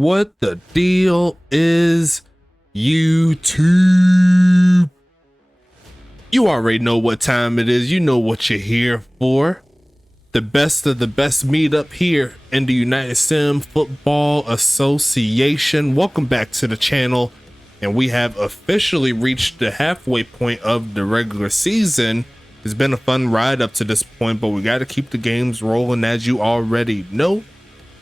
What the deal is, YouTube? You already know what time it is. You know what you're here for. The best of the best meetup here in the United Sim Football Association. Welcome back to the channel. And we have officially reached the halfway point of the regular season. It's been a fun ride up to this point, but we got to keep the games rolling, as you already know.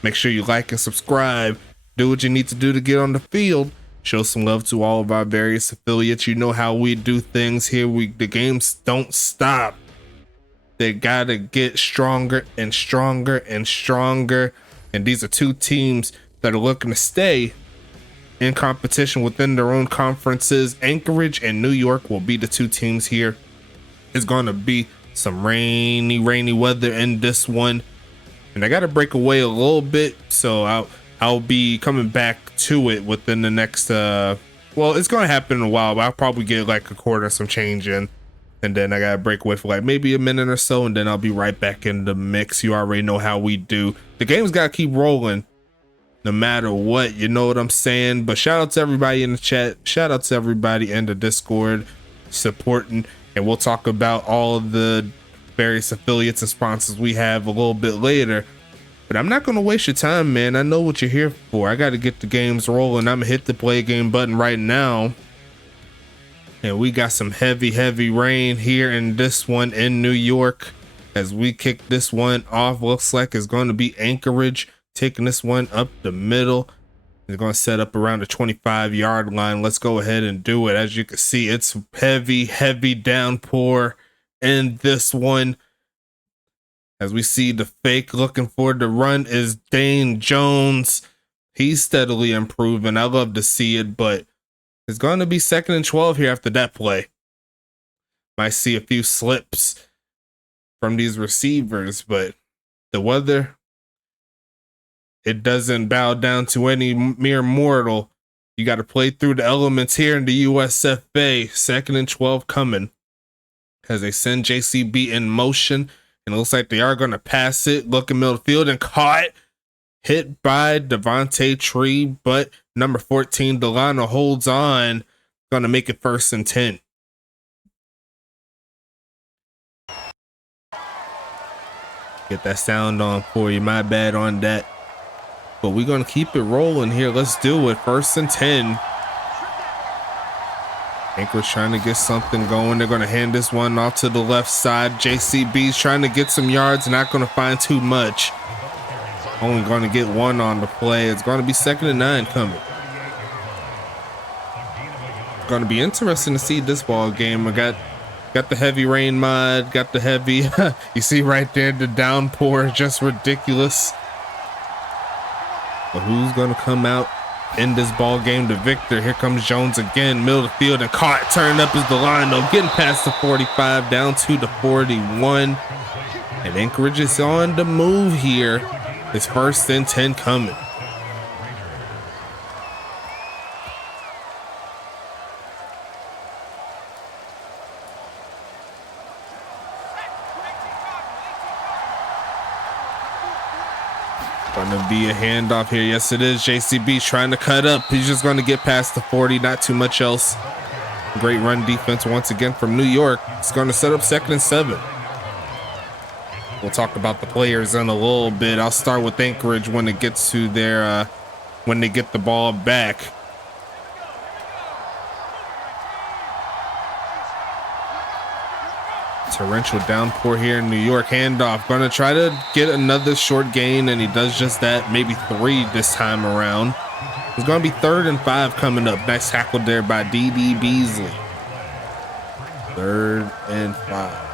Make sure you like and subscribe. Do what you need to do to get on the field. Show some love to all of our various affiliates. You know how we do things here. The games don't stop. They gotta get stronger and stronger and stronger. And these are two teams that are looking to stay in competition within their own conferences. Anchorage and New York will be the two teams here. It's gonna be some rainy weather in this one. And I gotta break away a little bit, so I'll be coming back to it within the next well, it's gonna happen in a while, but I'll probably get like a quarter some change in, and then I gotta break away for like maybe a minute or so, and then I'll be right back in the mix. You already know how we do. The game's gotta keep rolling no matter what, you know what I'm saying? But shout out to everybody in the chat, shout out to everybody in the Discord supporting, and we'll talk about all of the various affiliates and sponsors we have a little bit later. But I'm not gonna waste your time, man. I know what you're here for. I gotta get the games rolling. I'm gonna hit the play game button right now. And we got some heavy rain here in this one in New York. As we kick this one off, looks like it's going to be Anchorage taking this one up the middle. They're going to set up around the 25-yard line. Let's go ahead and do it. As you can see, it's heavy downpour in this one. As we see the fake looking for the run is Dane Jones. He's steadily improving. I love to see it, but it's going to be 2nd and 12 here after that play. Might see a few slips from these receivers, but the weather, it doesn't bow down to any mere mortal. You got to play through the elements here in the USFA. 2nd and 12 coming as they send JCB in motion. And it looks like they are going to pass it. Looking middle of the field and caught. Hit by Devontae Tree, but number 14, Delano, holds on. Going to make it 1st and 10. Get that sound on for you. My bad on that. But we're going to keep it rolling here. Let's do it. 1st and 10. Anchorage trying to get something going. They're going to hand this one off to the left side. JCB's trying to get some yards. Not going to find too much. Only going to get one on the play. It's going to be 2nd and 9 coming. It's going to be interesting to see this ball game. I got the heavy rain mod. Got the heavy. You see right there, the downpour is just ridiculous. But who's going to come out in this ball game? The victor. Here comes Jones again, middle of the field, and caught. Turned up is Delano, getting past the 45 down to the 41. And Anchorage is on the move here. It's 1st and 10 coming. Gonna be a handoff here. Yes, it is. JCB trying to cut up. He's just going to get past the 40. Not too much else. Great run defense once again from New York. It's going to set up 2nd and 7. We'll talk about the players in a little bit. I'll start with Anchorage when it gets to their when they get the ball back. Torrential downpour here in New York. Handoff. Going to try to get another short gain, and he does just that. Maybe 3 this time around. It's going to be 3rd and 5 coming up. Nice tackle there by D.D. Beasley. 3rd and 5.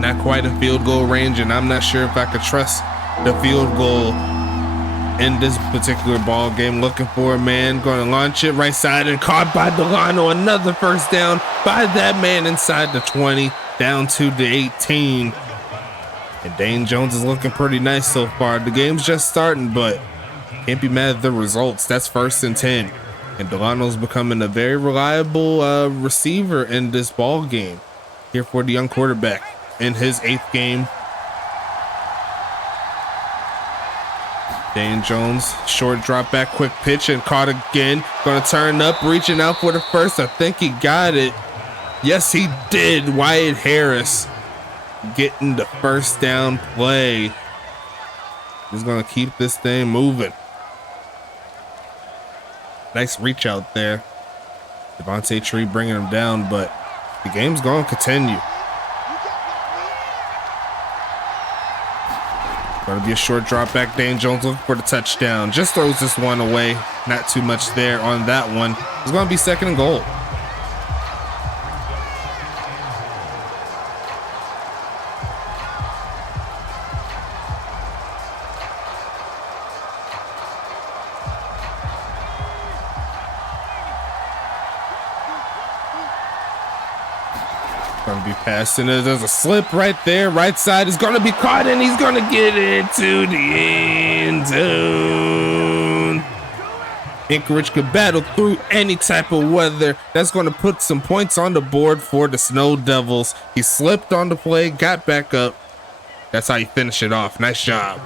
Not quite in field goal range, and I'm not sure if I could trust the field goal in this particular ball game. Looking for a man, going to launch it right side and caught by Delano. Another 1st down by that man inside the 20 down to the 18. And Dane Jones is looking pretty nice so far. The game's just starting, but can't be mad at the results. That's 1st and 10. And Delano's becoming a very reliable receiver in this ball game here for the young quarterback in his 8th game. Dane Jones, short drop back, quick pitch, and caught again. Gonna turn up, reaching out for the first. I think he got it. Yes, he did. Wyatt Harris getting the first down play. He's gonna keep this thing moving. Nice reach out there. Devontae Tree bringing him down, but the game's gonna continue. Gonna be a short drop back. Dane Jones looking for the touchdown. Just throws this one away. Not too much there on that one. It's gonna be 2nd and goal. Gonna be passing it. There's a slip right there. Right side is gonna be caught, and he's gonna get into the end zone. Anchorage could battle through any type of weather. That's gonna put some points on the board for the Snow Devils. He slipped on the play, got back up. That's how you finish it off. Nice job.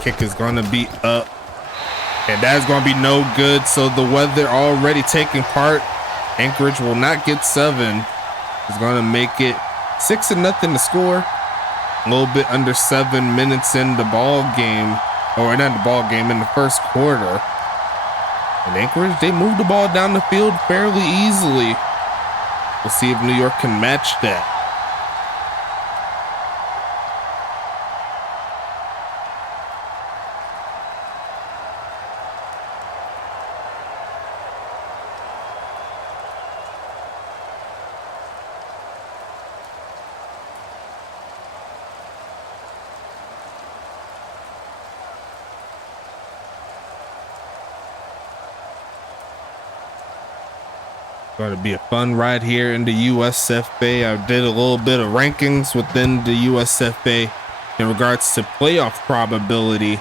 Kick is gonna be up. And that's going to be no good. So the weather already taking part. Anchorage will not get 7. It's going to make it 6-0 to score. A little bit under 7 minutes in the ball game. Or not the ball game, in the first quarter. And Anchorage, they moved the ball down the field fairly easily. We'll see if New York can match that. Going to be a fun ride here in the USFA. I did a little bit of rankings within the USFA in regards to playoff probability,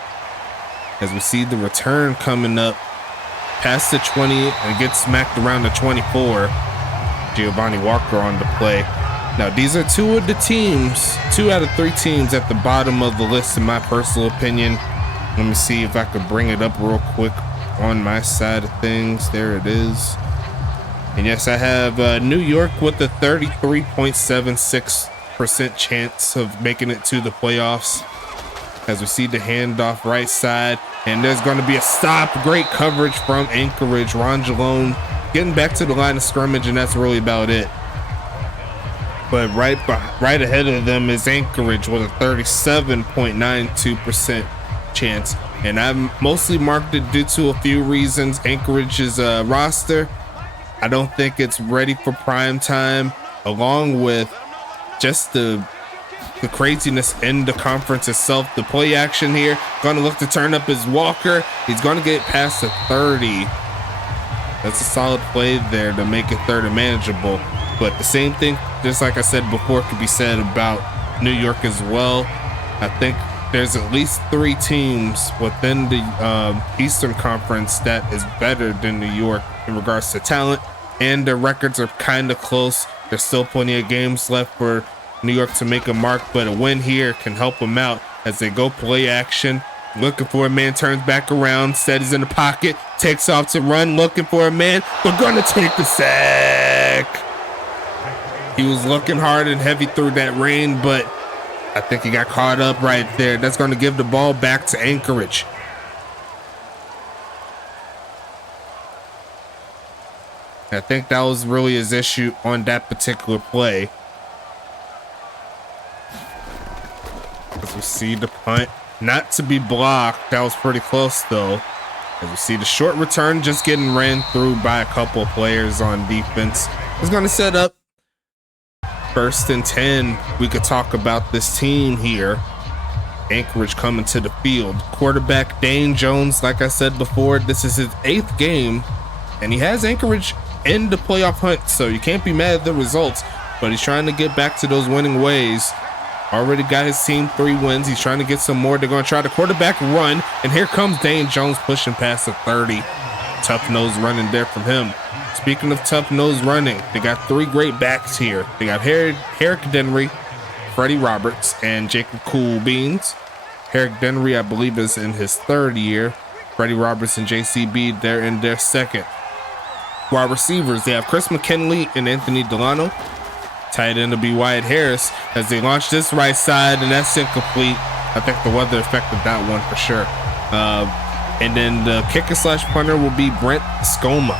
as we see the return coming up past the 20 and gets smacked around the 24. Giovanni Walker on the play. Now, these are 2 of the teams, 2 out of 3 teams at the bottom of the list, in my personal opinion. Let me see if I could bring it up real quick on my side of things. There it is. And yes, I have New York with a 33.76% chance of making it to the playoffs, as we see the handoff right side. And there's going to be a stop. Great coverage from Anchorage. Ron Jalone getting back to the line of scrimmage, and that's really about it. But right ahead of them is Anchorage with a 37.92% chance. And I've mostly marked it due to a few reasons. Anchorage's roster, I don't think it's ready for prime time, along with just the craziness in the conference itself. The play action here, gonna look to turn up his Walker. He's gonna get past the 30. That's a solid play there to make it 3rd and manageable. But the same thing, just like I said before, could be said about New York as well. I think there's at least 3 teams within the Eastern Conference that is better than New York in regards to talent, and their records are kind of close. There's still plenty of games left for New York to make a mark, but a win here can help them out as they go play action. Looking for a man, turns back around, steadies in the pocket, takes off to run, looking for a man. We're gonna take the sack. He was looking hard and heavy through that rain, but I think he got caught up right there. That's going to give the ball back to Anchorage. I think that was really his issue on that particular play. As we see the punt, not to be blocked. That was pretty close though. As we see the short return just getting ran through by a couple of players on defense. It's going to set up 1st and 10. We could talk about this team here. Anchorage coming to the field. Quarterback Dane Jones, like I said before, this is his 8th game, and he has Anchorage in the playoff hunt, so you can't be mad at the results, but he's trying to get back to those winning ways. Already got his team 3 wins. He's trying to get some more. They're going to try the quarterback run, and here comes Dane Jones pushing past the 30. Tough nose running there from him. Speaking of tough nose running, they got 3 great backs here. They got Herrick Denry Freddie Roberts and Jacob Cool Beans. Eric Dennery, I believe, is in his third year. Freddie Roberts and JCB, they're in their second. Wide receivers, they have Chris McKinley and Anthony Delano. Tight end will be Wyatt Harris as they launch this right side, and that's incomplete. I think the weather affected that one for sure. And then the kicker slash punter will be Brent Skoma.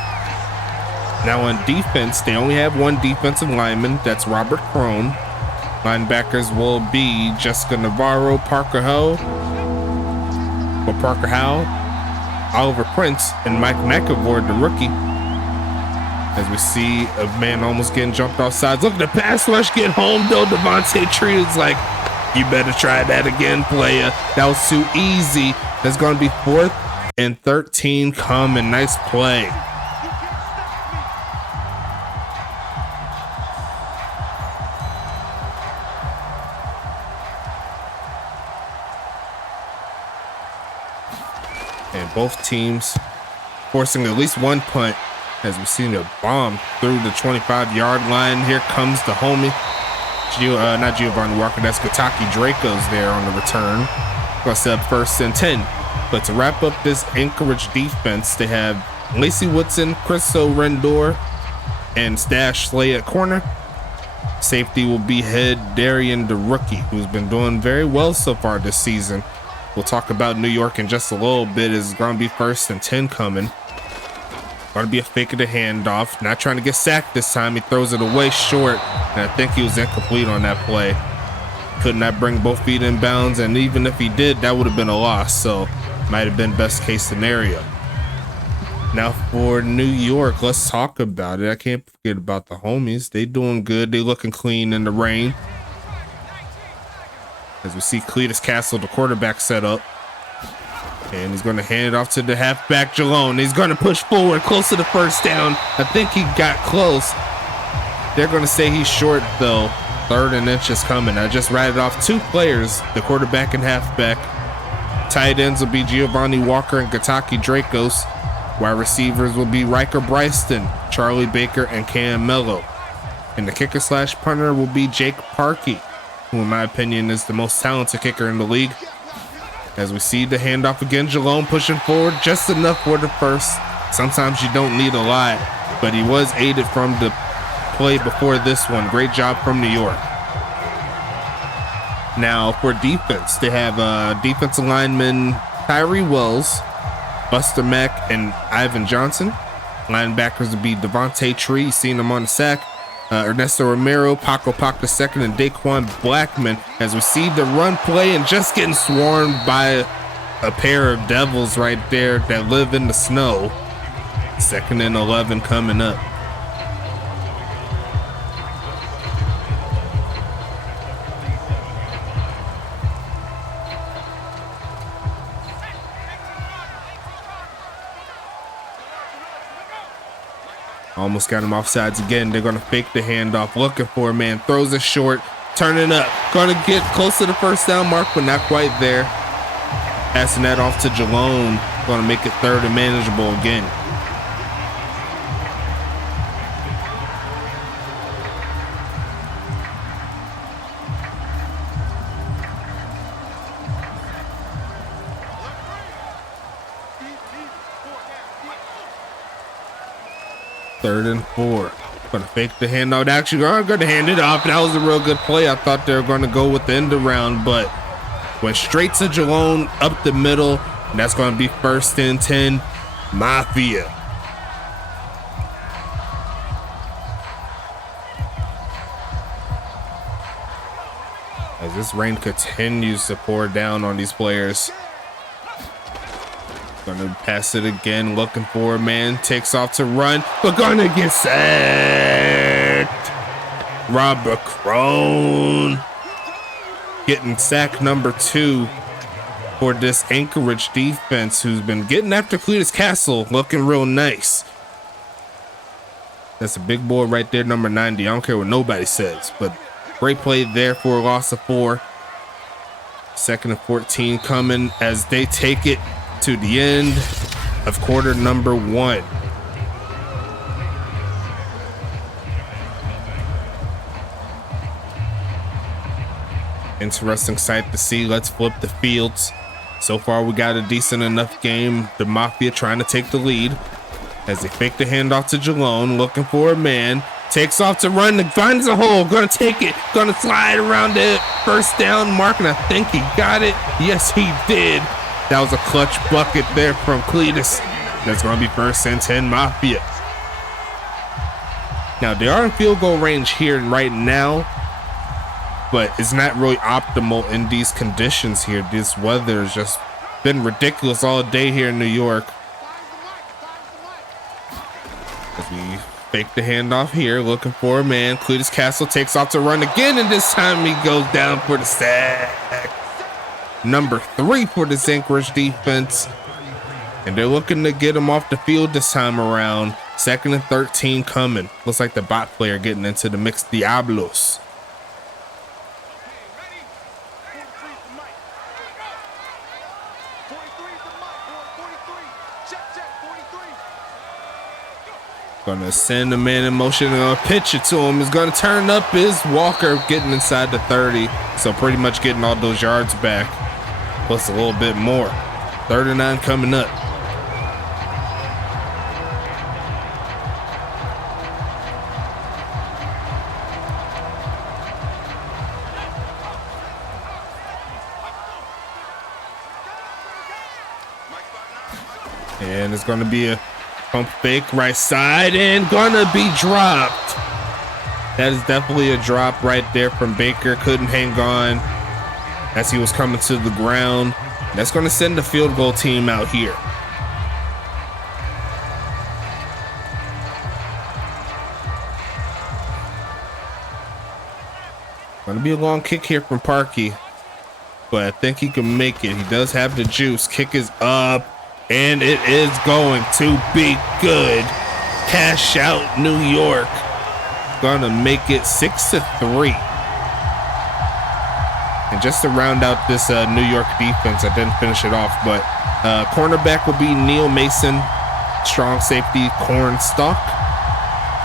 Now on defense, they only have one defensive lineman. That's Robert Crone. Linebackers will be Jessica Navarro, Parker Howell, Oliver Prince, and Mike McAvoy, the rookie. As we see a man almost getting jumped off sides. Look at the pass rush get home though. Devontae Tree is like, you better try that again, player. That was too easy. That's going to be 4th and 13 coming. Nice play. And both teams forcing at least one punt as we see a bomb through the 25-yard line. Here comes the homie. Not Giovanni Walker, that's Kataki Draco's there on the return. Gonna set up 1st and 10. But to wrap up this Anchorage defense, they have Lacey Woodson, Chriso Rendor, and Stash Slay at corner. Safety will be head Darian, the rookie, who's been doing very well so far this season. We'll talk about New York in just a little bit. It's gonna be 1st and 10 coming. Gonna be a fake of the handoff. Not trying to get sacked this time. He throws it away short, and I think he was incomplete on that play. Could not bring both feet in bounds, and even if he did, that would have been a loss. So might have been best case scenario. Now for New York, let's talk about it. I can't forget about the homies. They doing good. They looking clean in the rain. As we see Cletus Castle, the quarterback, set up. And he's going to hand it off to the halfback, Jalone. He's going to push forward, close to the 1st down. I think he got close. They're going to say he's short, though. 3rd and inches coming. I just ratted off 2 players, the quarterback and halfback. Tight ends will be Giovanni Walker and Kataki Dracos. Wide receivers will be Riker Bryston, Charlie Baker, and Cam Mello. And the kicker slash punter will be Jake Parkey, who in my opinion is the most talented kicker in the league. As we see the handoff again, Jalone pushing forward just enough for the 1st. Sometimes you don't need a lot, but he was aided from the play before this one. Great job from New York. Now for defense, they have defensive linemen Tyree Wells, Buster Mack, and Ivan Johnson. Linebackers would be Devontae Tree, seen him on the sack. Ernesto Romero, Paco Pac II, and Daquan Blackman, as we see the run play and just getting swarmed by a pair of devils right there that live in the snow. 2nd and 11 coming up. Almost got him offsides again. They're going to fake the handoff. Looking for a man. Throws it short. Turning up. Going to get close to the 1st down mark, but not quite there. Passing that off to Jalone. Going to make it 3rd and manageable again. Third and 4. Gonna fake the handout. Actually, I'm gonna hand it off. That was a real good play. I thought they were gonna go with the end around, but went straight to Jalone up the middle. And that's gonna be 1st and 10. Mafia. As this rain continues to pour down on these players. Gonna pass it again, looking for a man, takes off to run, but gonna get sacked. Robert Crone getting sack number 2 for this Anchorage defense, who's been getting after Cletus Castle, looking real nice. That's a big boy right there, number 90. I don't care what nobody says, but great play there for a loss of 4. 2nd and 14 coming as they take it to the end of quarter number 1. Interesting sight to see. Let's flip the fields. So far, we got a decent enough game. The Mafia trying to take the lead as they fake the handoff to Jalone, looking for a man. Takes off to run, finds a hole, gonna take it, gonna slide around it. First down mark, and I think he got it. Yes, he did. That was a clutch bucket there from Cletus. That's gonna be 1st and 10 Mafia. Now, they are in field goal range here right now, but it's not really optimal in these conditions here. This weather has just been ridiculous all day here in New York. As we fake the handoff here, looking for a man. Cletus Castle takes off to run again, and this time he goes down for the sack. Number 3 for this Anchorage defense. And they're looking to get him off the field this time around. 2nd and 13 coming. Looks like the bot player getting into the mix. Diablos. Gonna send the man in motion and gonna pitch it to him. He's gonna turn up is Walker, getting inside the 30. So pretty much getting all those yards back, plus a little bit more. 3rd and 9 coming up. And it's gonna be a pump fake right side and gonna be dropped. That is definitely a drop right there from Baker. Couldn't hang on as he was coming to the ground. That's gonna send the field goal team out here. Gonna be a long kick here from Parkey, but I think he can make it. He does have the juice. Kick is up. And it is going to be good. Cash out New York. Gonna make it 6-3. And just to round out this New York defense, I didn't finish it off, but cornerback will be Neil Mason, strong safety Cornstalk,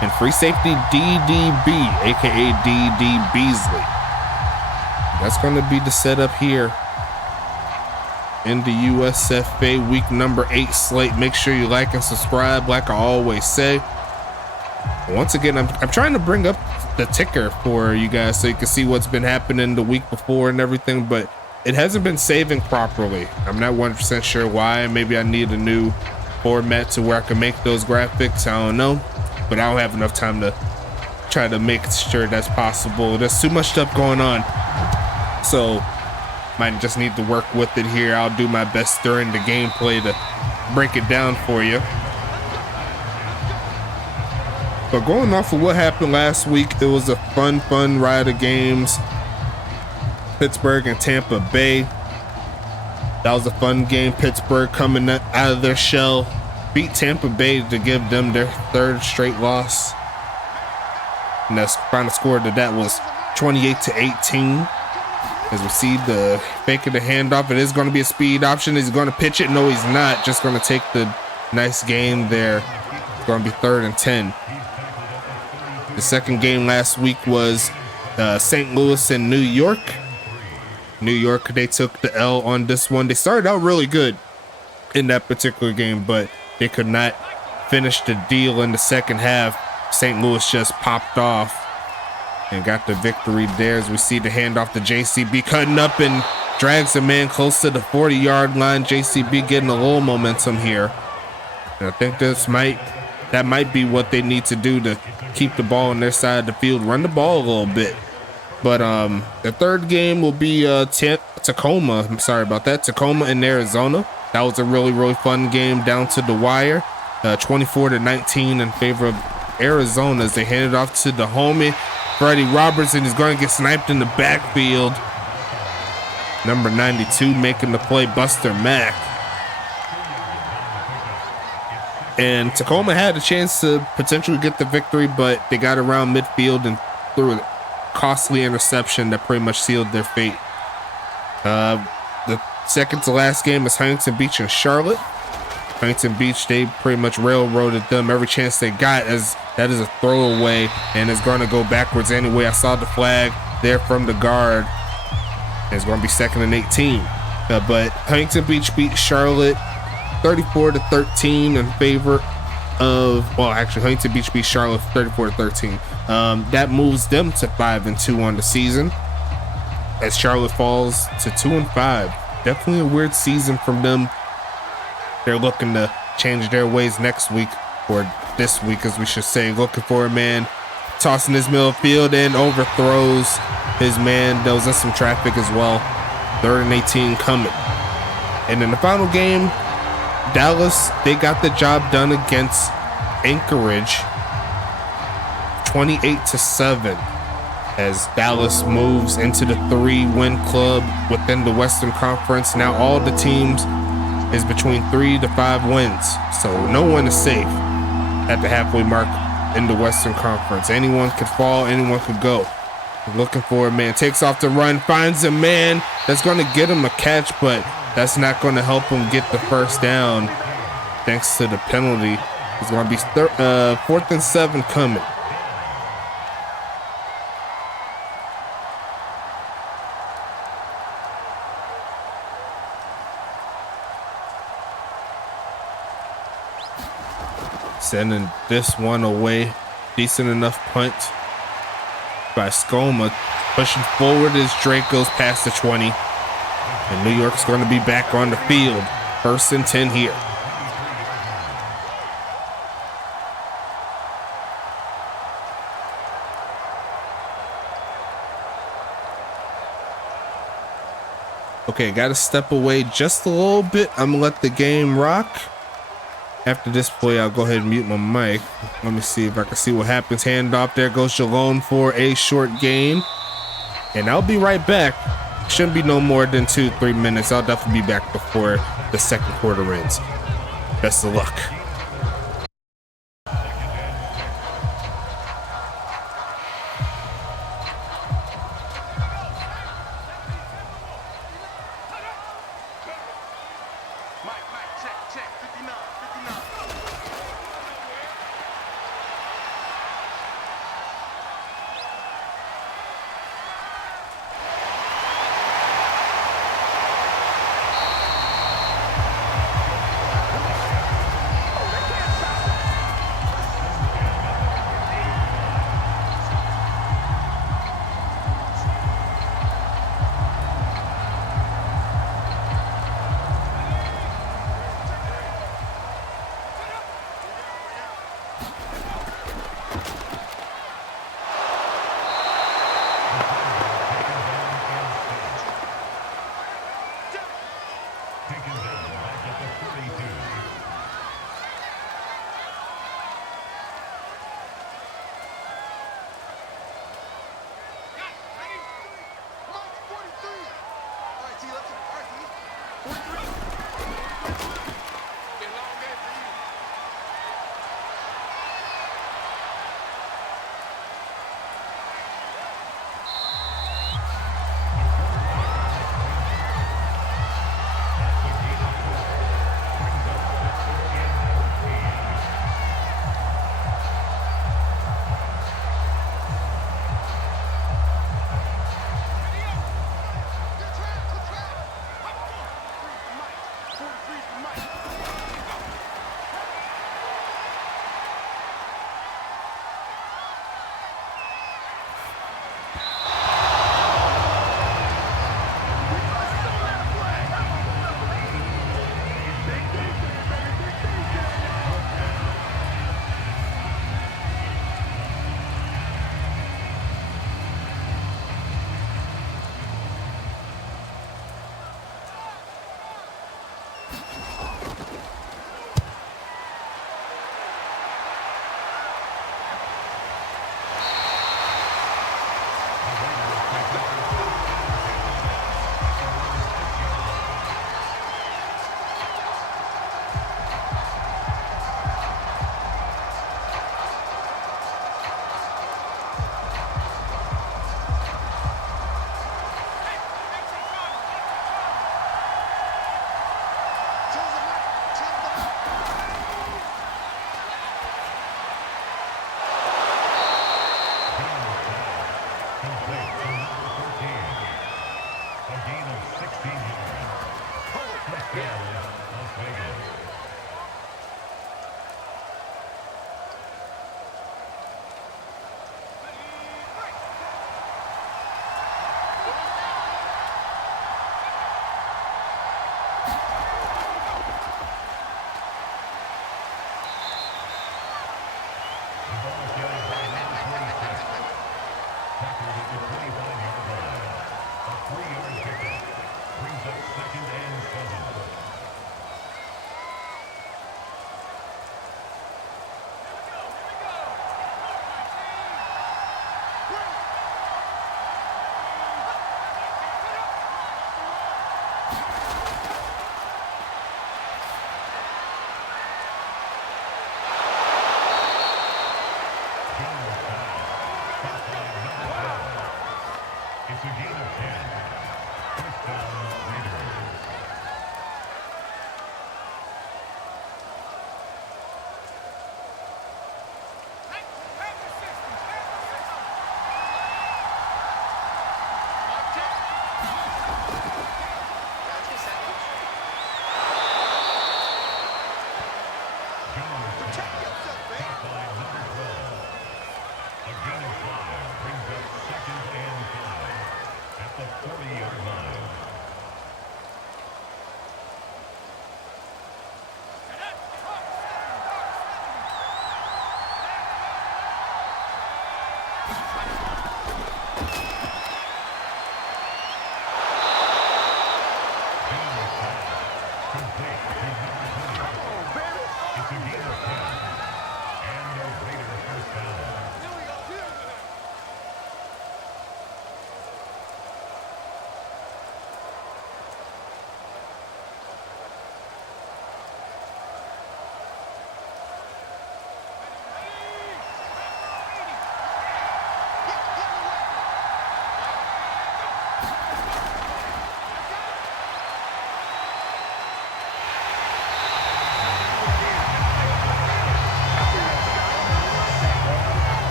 and free safety DDB, aka DD Beasley. That's gonna be the setup here in the USFA week number 8 slate. Make sure you like and subscribe, like I always say. Once again, I'm trying to bring up the ticker for you guys so you can see what's been happening the week before and everything, but it hasn't been saving properly. I'm not 100% sure why. Maybe I need a new format to where I can make those graphics. I don't know, but I don't have enough time to try to make sure that's possible. There's too much stuff going on, so might just need to work with it here. I'll do my best during the gameplay to break it down for you. But going off of what happened last week, it was a fun ride of games. Pittsburgh and Tampa Bay. That was a fun game. Pittsburgh coming out of their shell, beat Tampa Bay to give them their 3rd straight loss. And the final score to that was 28-18. As we see the fake of the handoff, it is going to be a speed option. He's going to pitch it. No, he's not. Just going to take the nice game there. It's going to be 3rd and 10. The second game last week was St. Louis and New York. New York, they took the L on this one. They started out really good in that particular game, but they could not finish the deal in the second half. St. Louis just popped off and got the victory there. As we see the handoff to JCB, cutting up and drags the man close to the 40-yard line. JCB getting a little momentum here. And I think that might be what they need to do to keep the ball on their side of the field, run the ball a little bit. But the third game will be Tacoma. I'm sorry about that. Tacoma in Arizona. That was a really fun game down to the wire. 24-19 in favor of Arizona as they hand it off to the homie Freddie Robertson. Is going to get sniped in the backfield. Number 92 making the play, Buster Mack. And Tacoma had a chance to potentially get the victory, but they got around midfield and threw a costly interception that pretty much sealed their fate. The second to last game is Huntington Beach and Charlotte. Huntington Beach, they pretty much railroaded them every chance they got, as that is a throwaway and is going to go backwards anyway. I saw the flag there from the guard. It's going to be 2nd and 18. But Huntington Beach beat Charlotte 34-13 in favor of, well, actually Huntington Beach beat Charlotte 34-13. That moves them to 5-2 on the season, as Charlotte falls to 2-5. Definitely a weird season from them. They're looking to change their ways next week, or this week as we should say. Looking for a man, tossing his middle field and overthrows his man. There was in some traffic as well. 3rd and 18 coming. And in the final game, Dallas, they got the job done against Anchorage 28-7, as Dallas moves into the 3-win club within the Western Conference. Now all the teams is between 3 to 5 wins, so no one is safe at the halfway mark in the Western Conference. Anyone could fall, anyone could go. Looking for a man, takes off the run, finds a man that's going to get him a catch, but that's not going to help him get the first down thanks to the penalty. It's going to be 4th and 7 coming. Sending this one away. Decent enough punt by Skoma. Pushing forward as Drake goes past the 20. And New York's going to be back on the field. 1st and 10 here. Okay, got to step away just a little bit. I'm going to let the game rock. After this play, I'll go ahead and mute my mic. Let me see if I can see what happens. Handoff, there goes Jalone for a short gain. And I'll be right back. Shouldn't be no more than 2-3 minutes. I'll definitely be back before the 2nd quarter ends. Best of luck.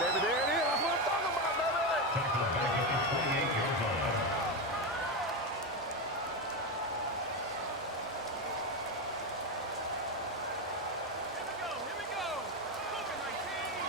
baby. There it is. That's what I'm talking about, baby. Tackle back at the 28-yard line. Here we go. Cooking 9-yard line.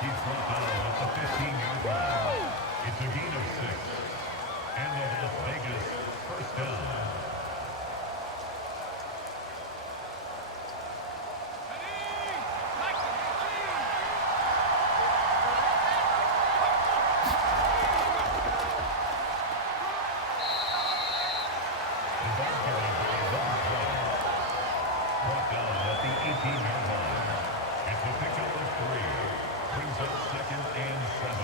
He's brought down at the 15-yard line. It's a gain of 6. And the Las Vegas first down. The ball carried by number 12. Brought down at the 18-yard line. It's a pickup of 3. Brings up 2nd and 7.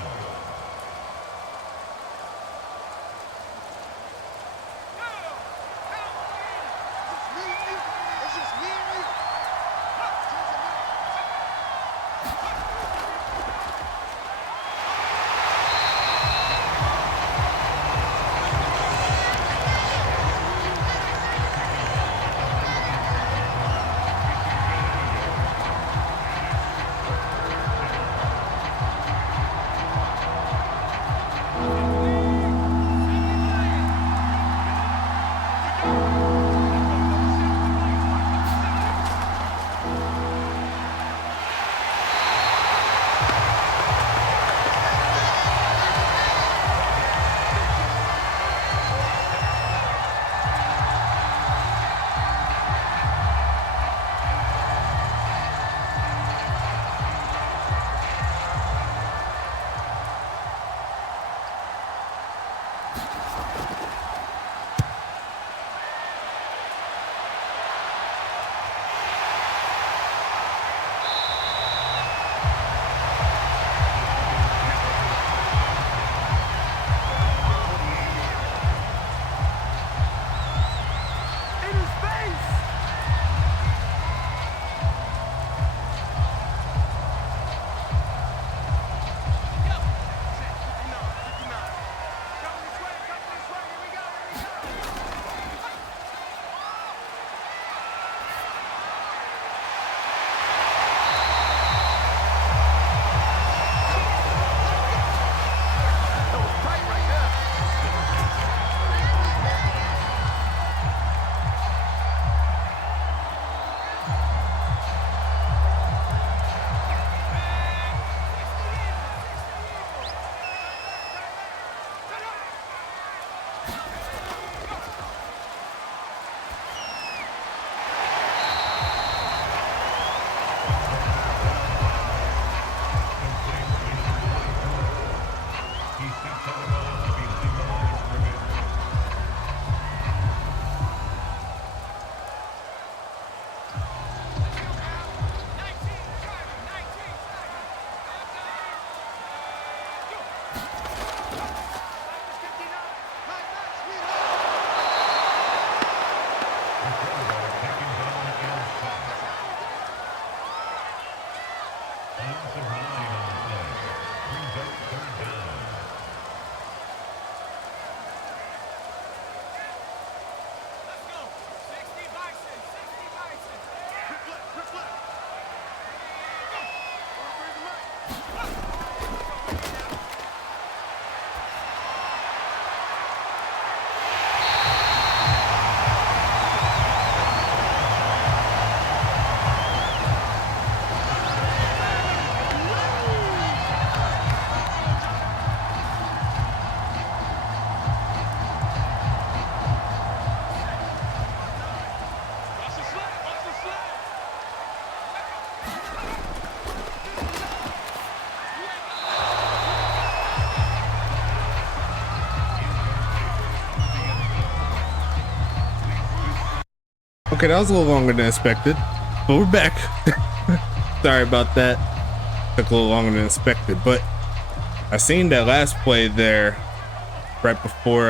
Okay, that was a little longer than expected, but we're back. Sorry about that. Took a little longer than expected, but I seen that last play there right before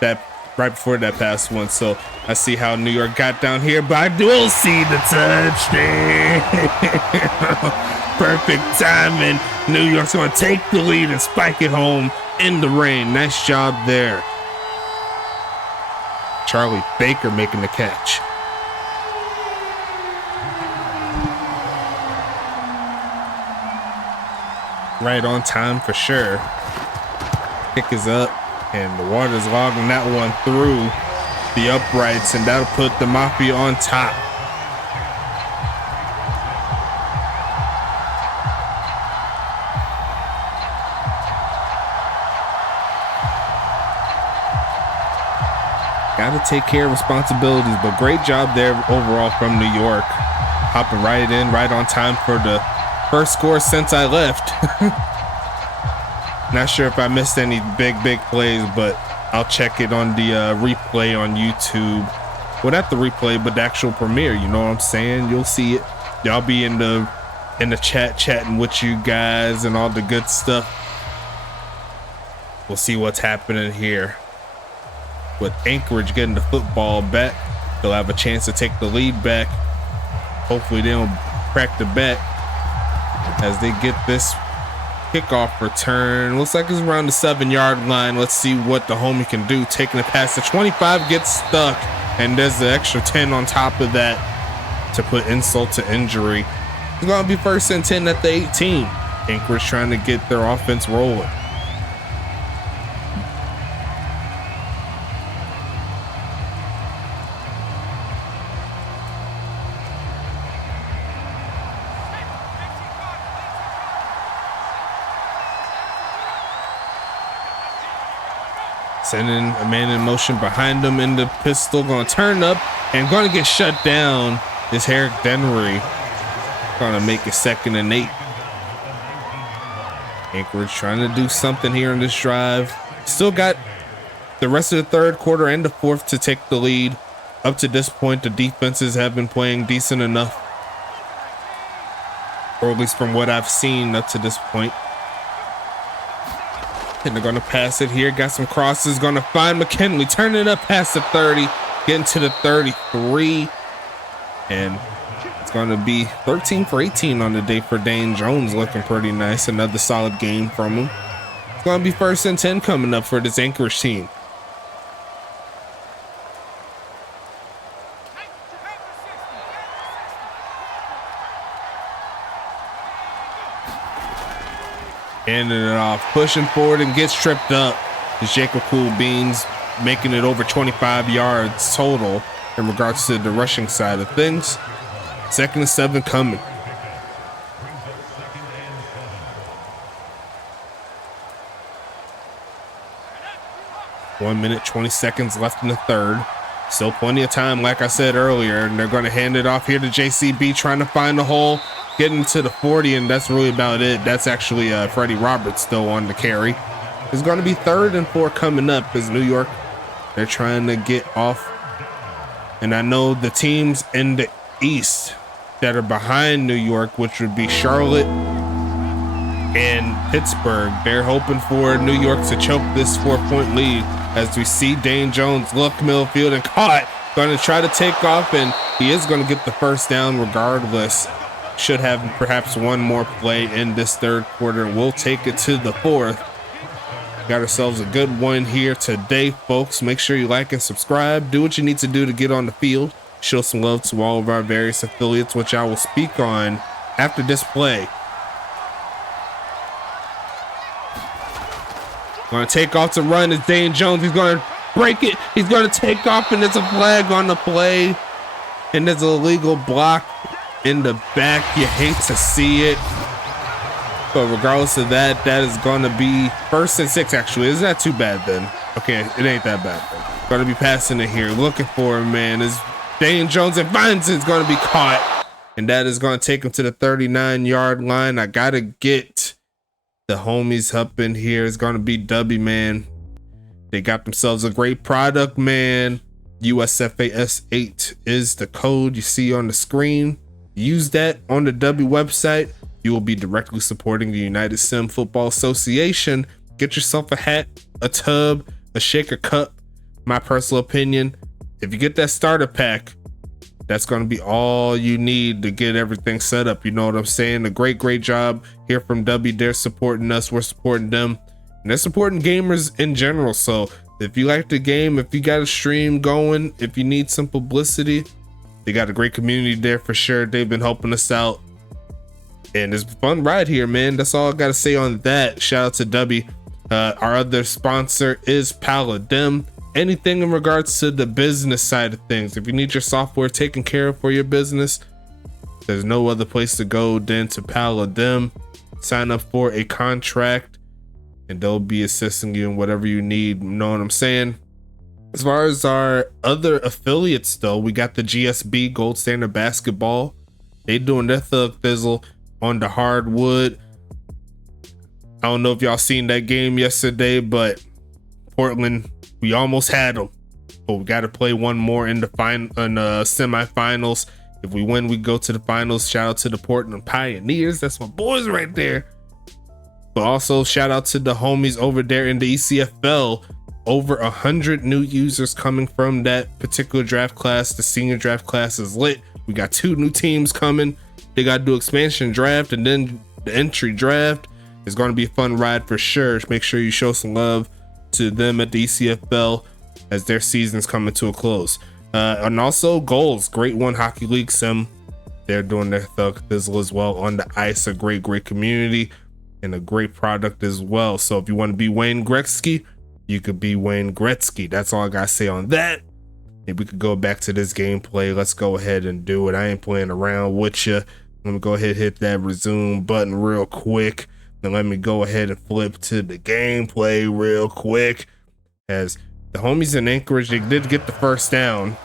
that past one. So I see how New York got down here, but I will see the touchdown. Perfect timing. New York's gonna take the lead and spike it home in the rain. Nice job there. Charlie Baker making the catch. Right on time for sure. Kick is up, and the water's logging that one through the uprights, and that'll put the Mafia on top. Gotta take care of responsibilities, but great job there overall from New York. Hopping right in, right on time for the first score since I left. Not sure if I missed any big plays, but I'll check it on the replay on YouTube. Well, not the replay, but the actual premiere. You know what I'm saying? You'll see it. Y'all be in the chat chatting with you guys and all the good stuff. We'll see what's happening here. With Anchorage getting the football back, they'll have a chance to take the lead back. Hopefully they don't crack the back as they get this kickoff return. Looks like it's around the 7-yard line. Let's see what the homie can do. Taking it past the 25, gets stuck, and there's the extra 10 on top of that to put insult to injury. It's gonna be 1st and 10 at the 18. Anchorage trying to get their offense rolling. Sending a man in motion behind him in the pistol. Gonna turn up and gonna get shut down. Is Herrick Dennery. Gonna make it 2nd and 8. Anchorage trying to do something here in this drive. Still got the rest of the 3rd quarter and the 4th to take the lead. Up to this point, the defenses have been playing decent enough. Or at least from what I've seen up to this point. And they're gonna pass it here. Got some crosses. Gonna find McKinley. Turn it up past the 30. Getting to the 33. And it's gonna be 13 for 18 on the day for Dane Jones. Looking pretty nice. Another solid game from him. It's gonna be 1st and 10 coming up for this Anchorage team. Handing it off, pushing forward and gets tripped up. Is Jacob Cool Beans making it over 25 yards total in regards to the rushing side of things. 2nd and 7 coming. One minute, 20 seconds left in the 3rd. Still plenty of time, like I said earlier, and they're going to hand it off here to JCB, trying to find a hole. Getting to the 40, and that's really about it. That's actually Freddie Roberts still on the carry. It's going to be 3rd and 4 coming up as New York, they're trying to get off. And I know the teams in the East that are behind New York, which would be Charlotte and Pittsburgh, they're hoping for New York to choke this 4-point lead as we see Dane Jones look midfield and caught. Going to try to take off, and he is going to get the 1st down regardless. Should have perhaps one more play in this 3rd quarter. We'll take it to the 4th. Got ourselves a good one here today, folks. Make sure you like and subscribe. Do what you need to do to get on the field. Show some love to all of our various affiliates, which I will speak on after this play. Going to take off to run is Dane Jones. He's going to break it. He's going to take off, and there's a flag on the play. And there's an illegal block in the back. You hate to see it, but regardless of that, that is going to be 1st and 6. Actually, isn't that too bad then? Okay, it ain't that bad then. Going to be passing it here, looking for him, man. Is Dane Jones, and finds it's going to be caught, and that is going to take him to the 39-yard line. I gotta get the homies up in here. It's going to be W, man. They got themselves a great product, man. USFA S8 is the code you see on the screen. Use that on the W website. You will be directly supporting the United Sim Football Association. Get yourself a hat, a tub, a shaker cup. My personal opinion, if you get that starter pack, that's going to be all you need to get everything set up. You know what I'm saying? A great job here from W. They're supporting us. We're supporting them. And they're supporting gamers in general. So if you like the game, if you got a stream going, if you need some publicity, they got a great community there for sure. They've been helping us out. And it's a fun ride here, man. That's all I got to say on that. Shout out to W. Our other sponsor is Paladin. Anything in regards to the business side of things, if you need your software taken care of for your business, there's no other place to go than to Paladin. Sign up for a contract and they'll be assisting you in whatever you need. You know what I'm saying? As far as our other affiliates though, we got the GSB, Gold Standard Basketball. They doing their thug thizzle on the hardwood. I don't know if y'all seen that game yesterday, but Portland, we almost had them, but we got to play one more in the semifinals. If we win, we go to the finals. Shout out to the Portland Pioneers. That's my boys right there. But also shout out to the homies over there in the ECFL. Over 100 new users coming from that particular draft class. The senior draft class is lit. We got 2 new teams coming. They got to do expansion draft and then the entry draft. It's going to be a fun ride for sure. Make sure you show some love to them at the ECFL as their season's coming to a close. And also Goals, Great One Hockey League Sim. They're doing their thug thizzle as well on the ice. A great community and a great product as well. So if you want to be Wayne Gretzky, you could be Wayne Gretzky. That's all I gotta say on that. Maybe we could go back to this gameplay. Let's go ahead and do it. I ain't playing around with you. Let me go ahead and hit that resume button real quick. Then let me go ahead and flip to the gameplay real quick. As the homies in Anchorage, they did get the first down.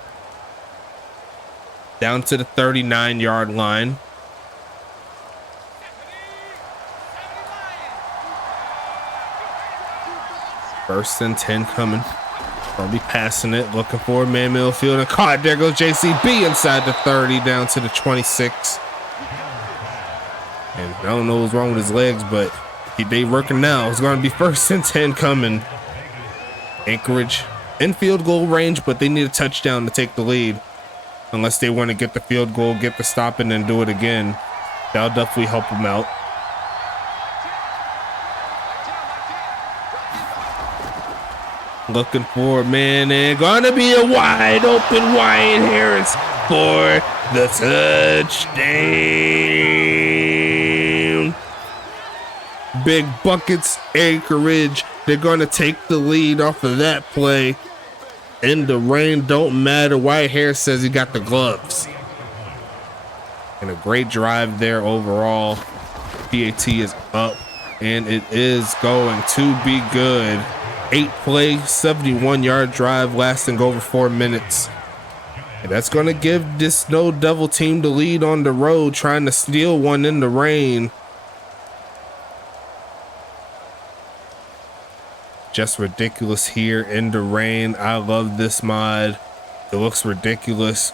Down to the 39-yard line. First and 10 coming. I'll be passing it, looking for a man middle field and caught. There goes JCB inside the 30, down to the 26. And I don't know what's wrong with his legs, but they working now. It's going to be first and 10 coming. Anchorage in field goal range, but they need a touchdown to take the lead. Unless they want to get the field goal, get the stop, and then do it again. That'll definitely help them out. Looking for a man, and gonna be a wide open Wyatt Harris for the touchdown. Big buckets, Anchorage. They're gonna take the lead off of that play. In the rain, don't matter. Wyatt Harris says he got the gloves. And a great drive there overall. PAT is up, and it is going to be good. 8-play, 71-yard drive lasting over 4 minutes. And that's going to give this Snow Devil team the lead on the road, trying to steal one in the rain. Just ridiculous here in the rain. I love this mod. It looks ridiculous.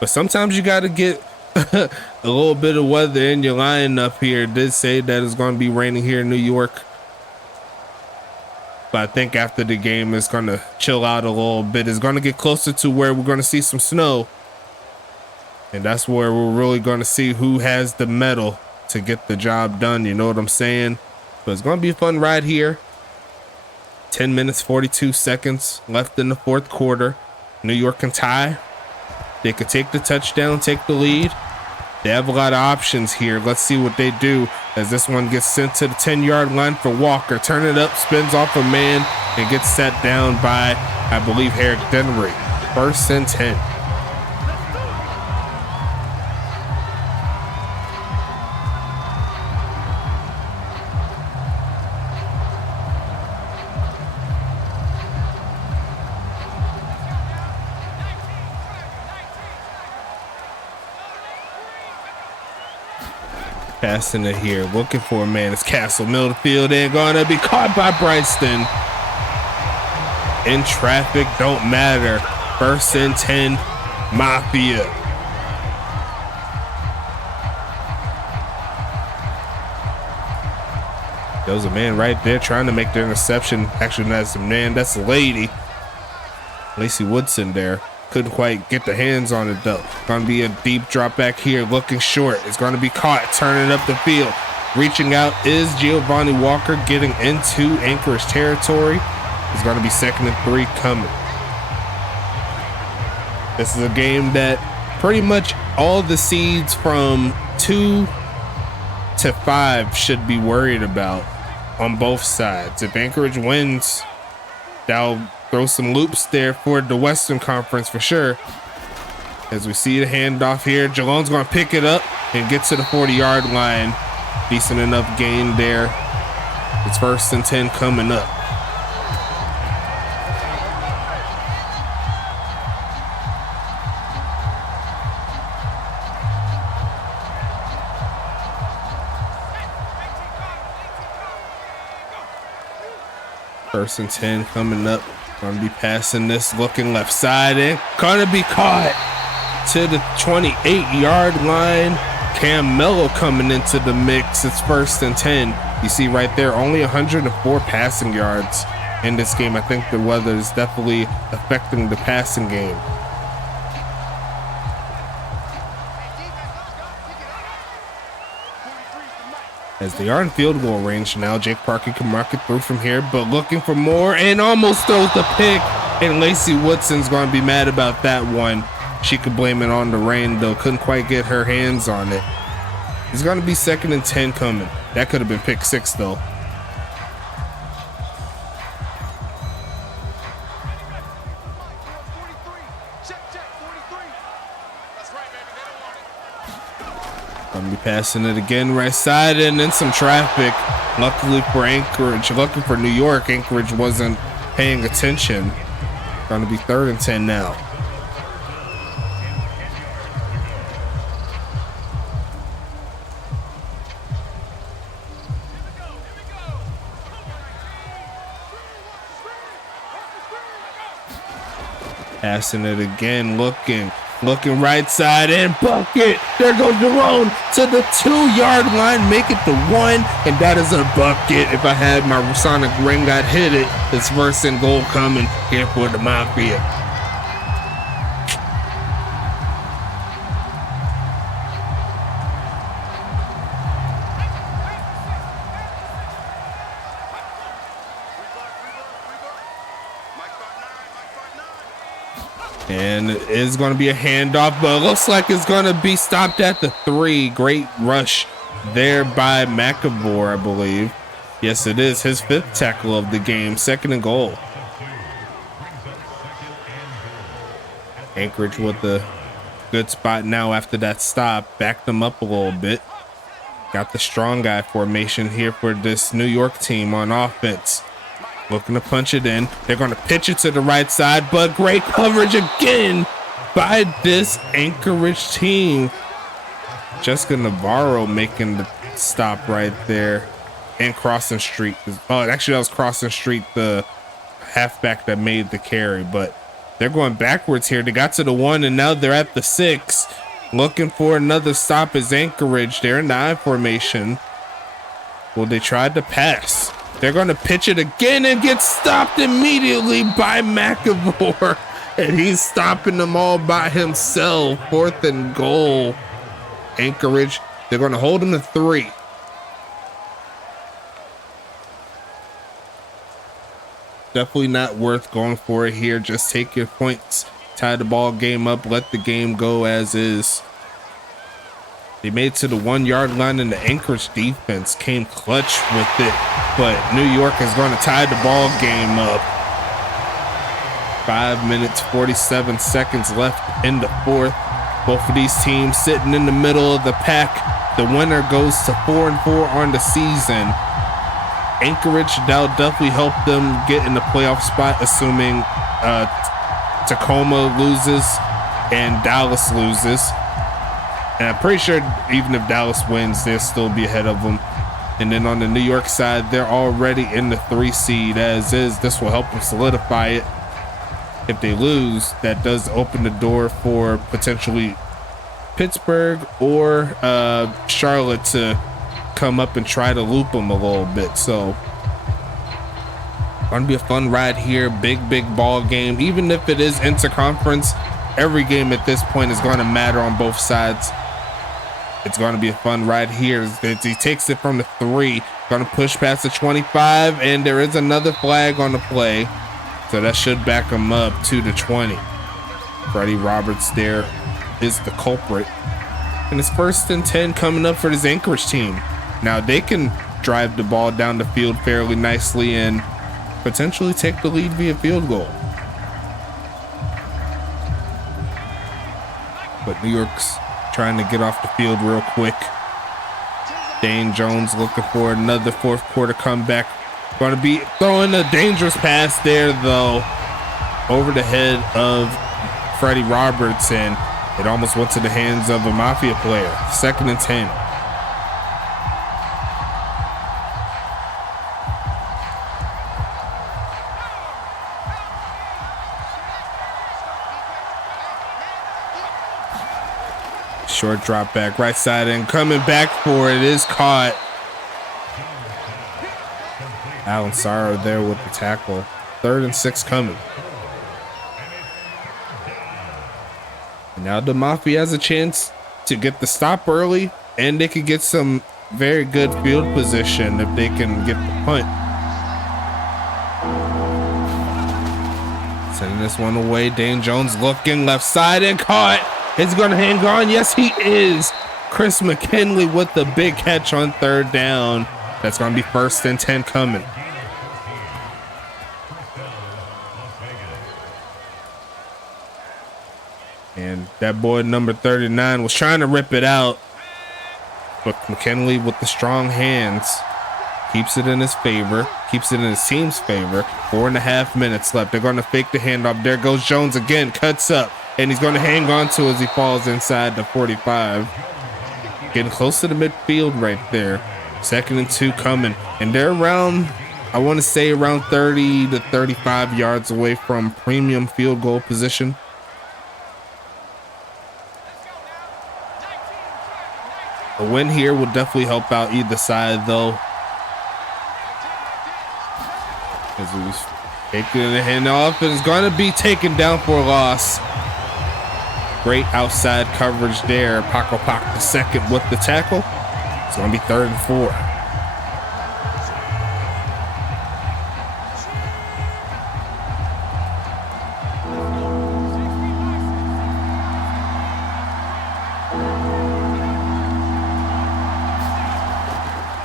But sometimes you got to get a little bit of weather in your lineup here. It did say that it's going to be raining here in New York. But I think after the game, it's going to chill out a little bit. It's going to get closer to where we're going to see some snow. And that's where we're really going to see who has the metal to get the job done. You know what I'm saying? But it's going to be a fun ride here. 10 minutes, 42 seconds left in the fourth quarter. New York can tie. They could take the touchdown, take the lead. They have a lot of options here. Let's see what they do as this one gets sent to the 10-yard line for Walker. Turn it up, spins off a man, and gets set down by, I believe, Eric Denry. First and 10. Passing it here, looking for a man. It's Castle. Middle of the field, and gonna be caught by Bryston. In traffic, don't matter. First and 10, Mafia. There was a man right there trying to make the interception. Actually, that's a man, that's a lady. Lacey Woodson there. Couldn't quite get the hands on it though. Gonna be a deep drop back here, looking short. It's gonna be caught, turning up the field. Reaching out is Giovanni Walker, getting into Anchorage territory. It's gonna be 2nd and 3 coming. This is a game that pretty much all the seeds from 2 to 5 should be worried about on both sides. If Anchorage wins, that'll throw some loops there for the Western Conference for sure. As we see the handoff here, Geelong's gonna pick it up and get to the 40-yard line. Decent enough gain there. It's 1st and 10 coming up. First and 10 coming up. Gonna be passing this, looking left side and gonna be caught to the 28-yard line. Cam Mello coming into the mix. It's 1st and 10. You see right there, only 104 passing yards in this game. I think the weather is definitely affecting the passing game. As they are in field goal range now, Jake Parker can mark it through from here, but looking for more and almost throws the pick. And Lacey Woodson's going to be mad about that one. She could blame it on the rain though. Couldn't quite get her hands on it. It's going to be 2nd and 10 coming. That could have been pick 6 though. Gonna be passing it again right side and then some traffic. Luckily for Anchorage, lucky for New York, Anchorage wasn't paying attention. Gonna be 3rd and 10 now. Passing it again, looking right side and bucket. There goes Jerome to the 2-yard line, make it the 1, and that is a bucket. If I had my sonic ring, I'd hit it. It's 1st and goal coming here for the Mafia. And it is going to be a handoff, but it looks like it's going to be stopped at the 3. Great rush there by McAvoy, I believe. Yes, it is his 5th tackle of the game. 2nd and goal. Anchorage with a good spot now after that stop. Backed them up a little bit. Got the strong guy formation here for this New York team on offense. Looking to punch it in. They're going to pitch it to the right side, but great coverage again by this Anchorage team. Jessica Navarro making the stop right there. And Crossing Street. Oh, actually, that was Crossing Street, the halfback that made the carry. But they're going backwards here. They got to the 1, and now they're at the 6. Looking for another stop is Anchorage. They're in the I formation. Well, they tried to pass. They're going to pitch it again and get stopped immediately by McAvoy. And he's stopping them all by himself. 4th and goal. Anchorage, they're going to hold him to 3. Definitely not worth going for it here. Just take your points, tie the ball game up, let the game go as is. They made it to the 1-yard line and the Anchorage defense came clutch with it, but New York is going to tie the ball game up. 5 minutes, 47 seconds left in the 4th. Both of these teams sitting in the middle of the pack. The winner goes to 4-4 on the season. Anchorage, that'll definitely help them get in the playoff spot, assuming Tacoma loses and Dallas loses. And I'm pretty sure even if Dallas wins, they'll still be ahead of them. And then on the New York side, they're already in the 3 seed as is. This will help them solidify it. If they lose, that does open the door for potentially Pittsburgh or Charlotte to come up and try to loop them a little bit. So gonna be a fun ride here. Big ball game. Even if it is interconference, every game at this point is going to matter on both sides. It's going to be a fun ride here. He takes it from the 3, going to push past the 25, and there is another flag on the play, so that should back him up to the 20. Freddie Roberts there is the culprit, and it's 1st and 10 coming up for this Anchorage team. Now they can drive the ball down the field fairly nicely and potentially take the lead via field goal. But New York's trying to get off the field real quick. Dane Jones looking for another 4th quarter comeback. Going to be throwing a dangerous pass there, though, over the head of Freddie Roberts, and it almost went to the hands of a Mafia player. 2nd and 10. Short drop back, right side, and coming back for it is caught. Alan Sorrow there with the tackle. 3rd and 6 coming. And now the Mafia has a chance to get the stop early, and they could get some very good field position if they can get the punt. Sending this one away. Dane Jones looking left side and caught. Is he going to hang on? Yes, he is. Chris McKinley with the big catch on 3rd down. That's going to be 1st and 10 coming. And that boy number 39 was trying to rip it out, but McKinley with the strong hands keeps it in his favor, keeps it in his team's favor. 4.5 minutes left. They're going to fake the handoff. There goes Jones again, cuts up, and he's going to hang on to as he falls inside the 45. Getting close to the midfield right there. 2nd and 2 coming, and they're around, I want to say around 30 to 35 yards away from premium field goal position. A win here will definitely help out either side, though. As he's taking the handoff, and it's going to be taken down for a loss. Great outside coverage there. Paco Pac the 2nd with the tackle. It's going to be 3rd and 4.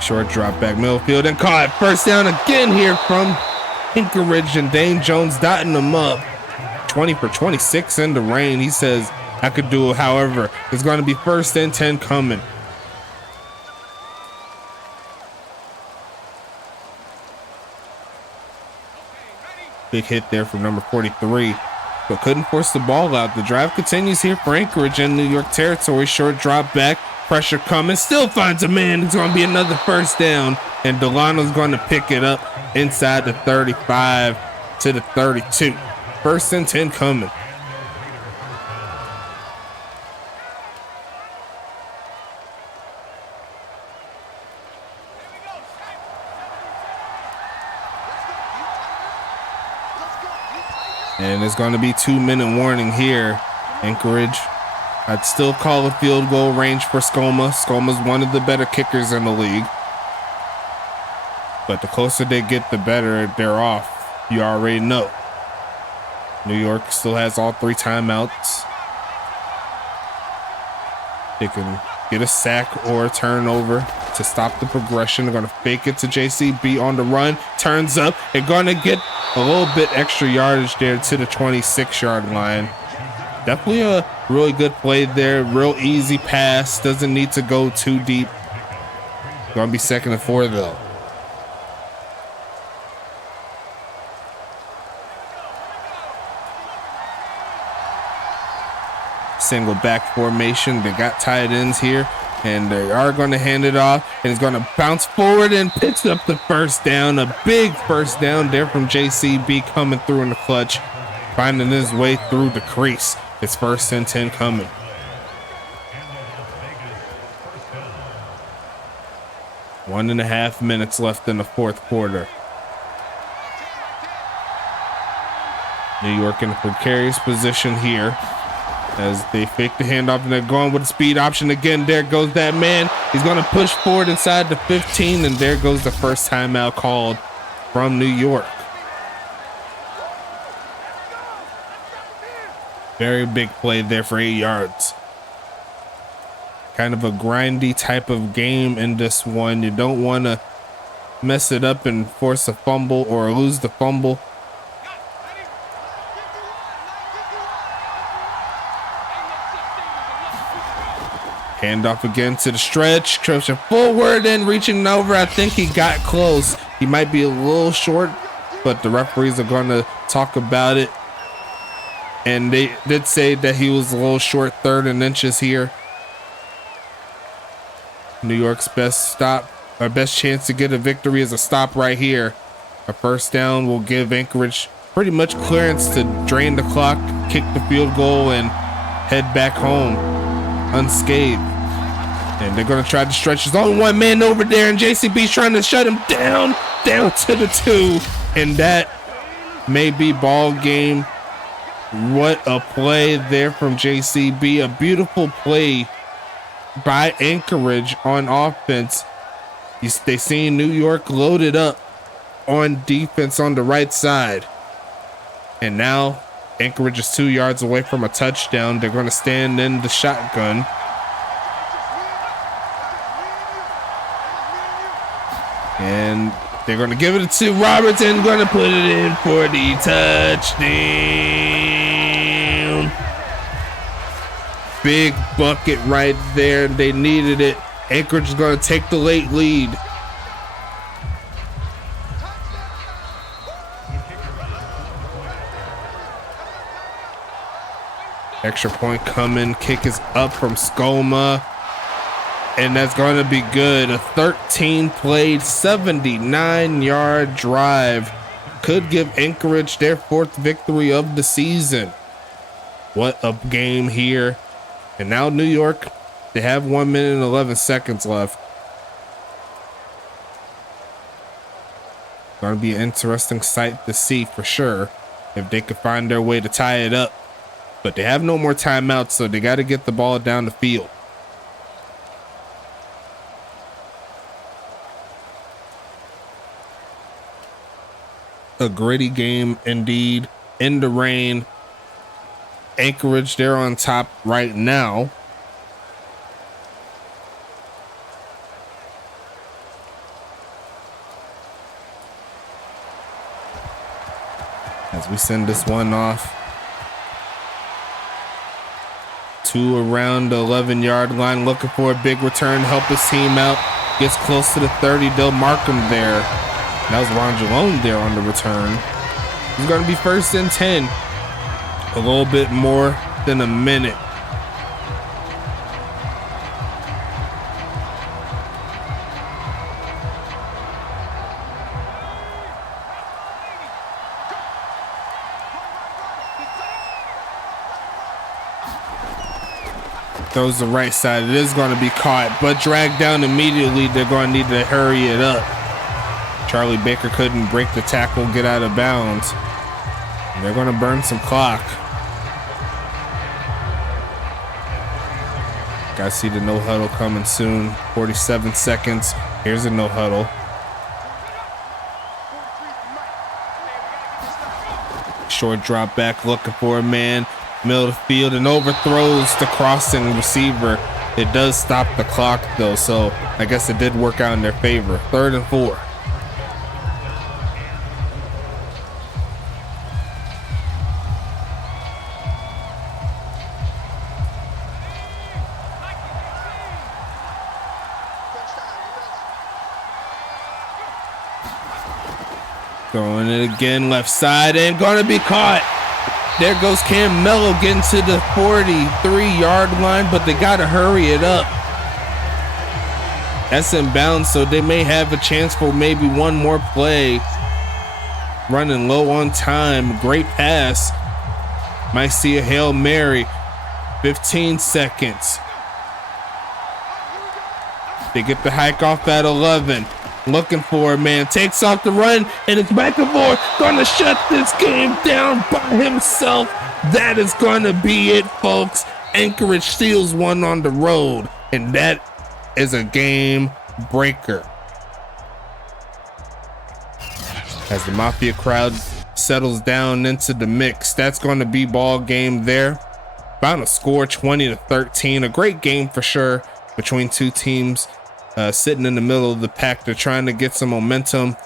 Short drop back, middle field, and caught. 1st down again here from Anchorage, and Dane Jones dotting them up. 20 for 26 in the rain. He says, I could do it. However, it's going to be 1st and 10 coming. Big hit there from number 43, but couldn't force the ball out. The drive continues here for Anchorage in New York territory. Short drop back, pressure coming, still finds a man. It's going to be another 1st down, and Delano's going to pick it up inside the 35 to the 32. 1st and 10 coming. And it's going to be 2-minute warning here. Anchorage, I'd still call a field goal range for Skoma. Skoma's one of the better kickers in the league. But the closer they get, the better they're off. You already know. New York still has all 3 timeouts. They can get a sack or a turnover to stop the progression. They're going to fake it to JCB on the run. Turns up. They're going to get a little bit extra yardage there to the 26-yard line. Definitely a really good play there. Real easy pass. Doesn't need to go too deep. Going to be 2nd and 4, though. Single back formation. They got tight ends here, and they are going to hand it off, and it's going to bounce forward and picks up the 1st down. A big 1st down there from JCB coming through in the clutch. finding his way through the crease. It's 1st and 10 coming. And the Las Vegas first down. 1.5 minutes left in the 4th quarter. New York in a precarious position here as they fake the handoff and they're going with the speed option again. There goes that man. He's going to push forward inside the 15, and there goes the first timeout called from New York. Very big play there for 8 yards. Kind of a grindy type of game in this one. You don't want to mess it up and force a fumble or lose the fumble. Handoff again to the stretch, stretching forward and reaching over. I think he got close. He might be a little short, but the referees are going to talk about it. And they did say that he was a little short, 3rd and inches here. New York's best stop, our best chance to get a victory is a stop right here. A 1st down will give Anchorage pretty much clearance to drain the clock, kick the field goal, and head back home unscathed. And they're going to try to stretch. There's only one man over there, and JCB's trying to shut him down to the 2. And that may be ball game. What a play there from JCB. A beautiful play by Anchorage on offense. They seen New York loaded up on defense on the right side. And now Anchorage is 2 yards away from a touchdown. They're going to stand in the shotgun. And they're going to give it to Roberts and going to put it in for the touchdown. Big bucket right there. They needed it. Anchorage is going to take the late lead. Extra point coming. Kick is up from Skoma. And that's going to be good. A 13-play, 79-yard drive could give Anchorage their 4th victory of the season. What a game here. And now New York, they have 1 minute and 11 seconds left. Going to be an interesting sight to see for sure if they could find their way to tie it up. But they have no more timeouts, so they got to get the ball down the field. A gritty game indeed, in the rain. Anchorage, they're on top right now. As we send this one off to around the 11-yard line, looking for a big return, help his team out. Gets close to the 30, they'll mark him there. That was Ron Jalone there on the return. It's going to be 1st and 10. A little bit more than a minute. Throws the right side. It is going to be caught, but dragged down immediately. They're going to need to hurry it up. Charlie Baker couldn't break the tackle, get out of bounds. And they're going to burn some clock. Got to see the no huddle coming soon. 47 seconds. Here's a no huddle. Short drop back, looking for a man. Middle of the field and overthrows the crossing receiver. It does stop the clock though, so I guess it did work out in their favor. 3rd and 4. Throwing it again, left side, and gonna be caught. There goes Cam Mello getting to the 43-yard line, but they gotta hurry it up. That's inbounds, so they may have a chance for maybe one more play. Running low on time, great pass. Might see a Hail Mary. 15 seconds. They get the hike off at 11. Looking for a man. Takes off the run, and it's McAvoy gonna shut this game down by himself. That is gonna be it, folks. Anchorage steals one on the road, and that is a game breaker. As the Mafia crowd settles down into the mix, that's going to be ball game there. Final score 20-13. A great game for sure between two teams sitting in the middle of the pack. They're trying to get some momentum,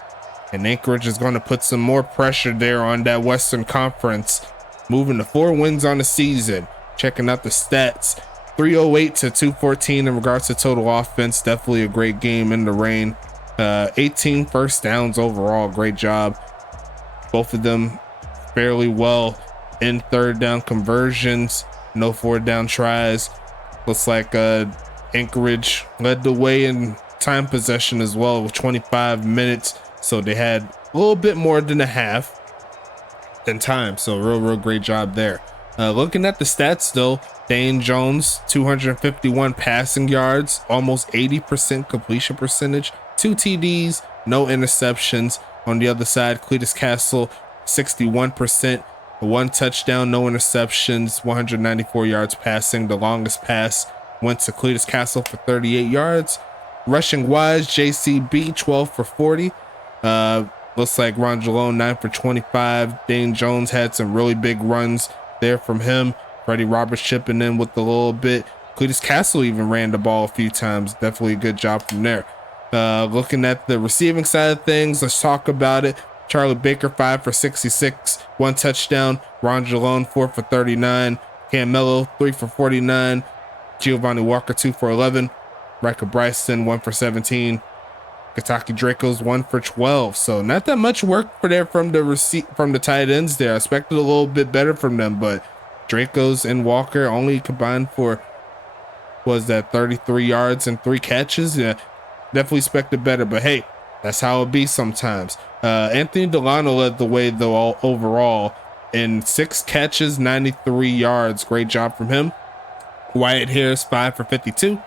and Anchorage is going to put some more pressure there on that Western Conference, moving to 4 wins on the season. Checking out the stats, 308 to 214 in regards to total offense. Definitely a great game in the rain. 18 first downs overall. Great job. Both of them fairly well in third down conversions. No 4th down tries. Looks like Anchorage led the way in time possession as well with 25 minutes. So they had a little bit more than a half in time. So real great job there. Looking at the stats though, Dane Jones, 251 passing yards, almost 80% completion percentage, 2 TDs, no interceptions. On the other side, Cletus Castle, 61%, 1 touchdown, no interceptions, 194 yards passing. The longest pass went to Cletus Castle for 38 yards. Rushing wise, JCB, 12 for 40. Looks like Ron Jalone, 9 for 25. Dane Jones had some really big runs there from him. Freddie Roberts chipping in with a little bit. Cletus Castle even ran the ball a few times. Definitely a good job from there. Looking at the receiving side of things, let's talk about it. Charlie Baker, 5 for 66, 1 touchdown. Ron Jalone, 4 for 39. Cam Mello, 3 for 49. Giovanni Walker, 2 for 11. Riker Bryson, 1 for 17. Kentucky Draco's 1 for 12. So not that much work for there from the tight ends there. I expected a little bit better from them, but Draco's and Walker only combined for, was that 33 yards and 3 catches? Yeah, definitely expected better, but hey, that's how it be sometimes. Anthony Delano led the way though overall in 6 catches, 93 yards. Great job from him. Wyatt Harris, 5 for 52.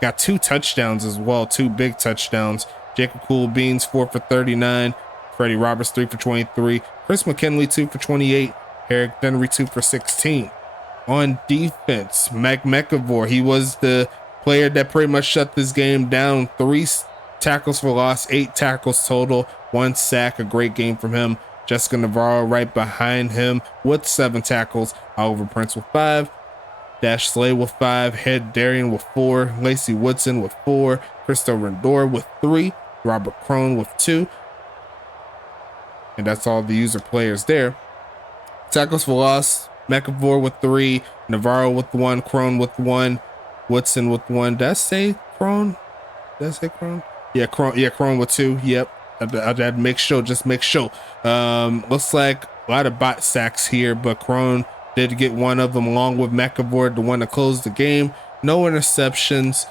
Got 2 touchdowns as well, 2 big touchdowns. Jacob Cool Beans, 4 for 39. Freddie Roberts, 3 for 23. Chris McKinley, 2 for 28. Eric Henry, 2 for 16. On defense, Mac McAvoy, he was the player that pretty much shut this game down. 3 tackles for loss, 8 tackles total, 1 sack. A great game from him. Jessica Navarro right behind him with 7 tackles. Oliver Prince with 5. Dash Slay with 5. Head Darian with 4. Lacey Woodson with 4. Christo Rendor with 3. Robert Crone with 2. And that's all the user players there. Tackles for loss, McAvoy with 3. Navarro with 1. Crone with 1. Woodson with 1. Did I say Crone? Yeah, Crone with 2. Yep. I had to make sure, just make sure. Looks like a lot of bot sacks here, but Crone did get one of them along with McAvoy, the one that closed the game. No interceptions,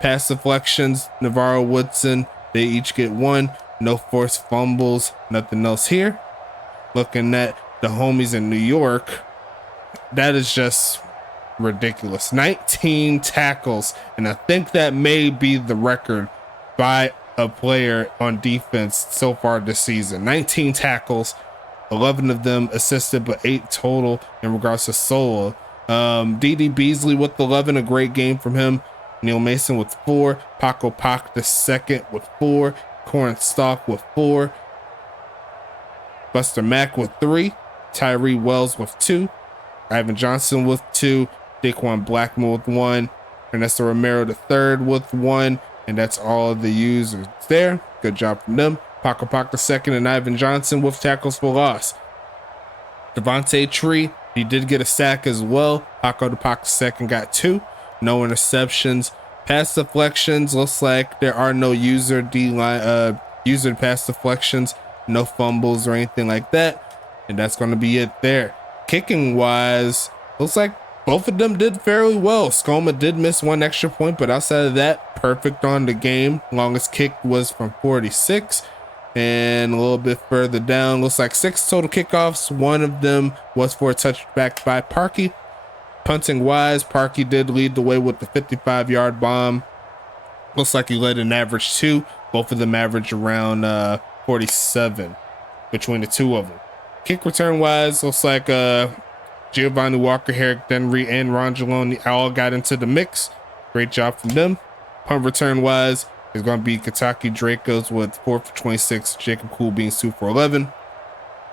pass deflections. Navarro, Woodson, they each get 1. No forced fumbles, nothing else here. Looking at the homies in New York, that is just ridiculous. 19 tackles, and I think that may be the record by a player on defense so far this season. 19 tackles, 11 of them assisted, but 8 total in regards to solo. D.D. Beasley with 11, a great game from him. Neil Mason with 4. Paco Pac the second with 4. Corin Stalk with 4. Buster Mack with 3. Tyree Wells with 2. Ivan Johnson with 2. Daquan Blackmore with 1. Ernesto Romero the third with 1. And that's all of the users there. Good job from them. Paco Pac the second and Ivan Johnson with tackles for loss. Devontae Tree, he did get a sack as well. Paco the Pac the second got 2. No interceptions. Pass deflections, looks like there are no user pass deflections, no fumbles or anything like that. And that's going to be it there. Kicking wise, looks like both of them did fairly well. Skoma did miss 1 extra point, but outside of that, perfect on the game. Longest kick was from 46. And a little bit further down, looks like 6 total kickoffs. One of them was for a touchback by Parkey. Punting wise, Parkey did lead the way with the 55-yard bomb. Looks like he led an average 2. Both of them average around 47 between the two of them. Kick return wise, looks like Giovanni Walker, Herrick Denry, and Ron Geloni all got into the mix. Great job from them. Punt return wise, it's going to be Kentucky Dracos with 4 for 26, Jacob Coolbeans 2 for 11.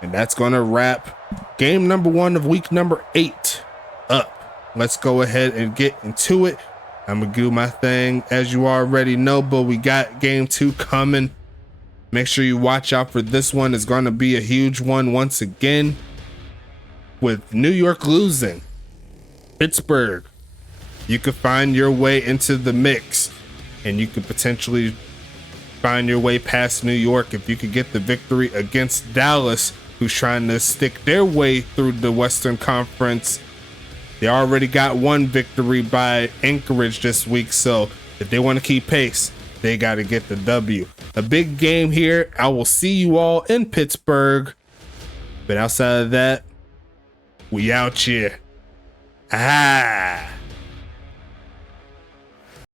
And that's going to wrap game number 1 of week number 8 up. Let's go ahead and get into it. I'm going to do my thing as you already know, but we got game 2 coming. Make sure you watch out for this one. It's going to be a huge one once again. With New York losing, Pittsburgh, you could find your way into the mix, and you could potentially find your way past New York if you could get the victory against Dallas, who's trying to stick their way through the Western Conference. They already got one victory by Anchorage this week, so if they want to keep pace, they got to get the W. A big game here. I will see you all in Pittsburgh, but outside of that, we out here. Ah.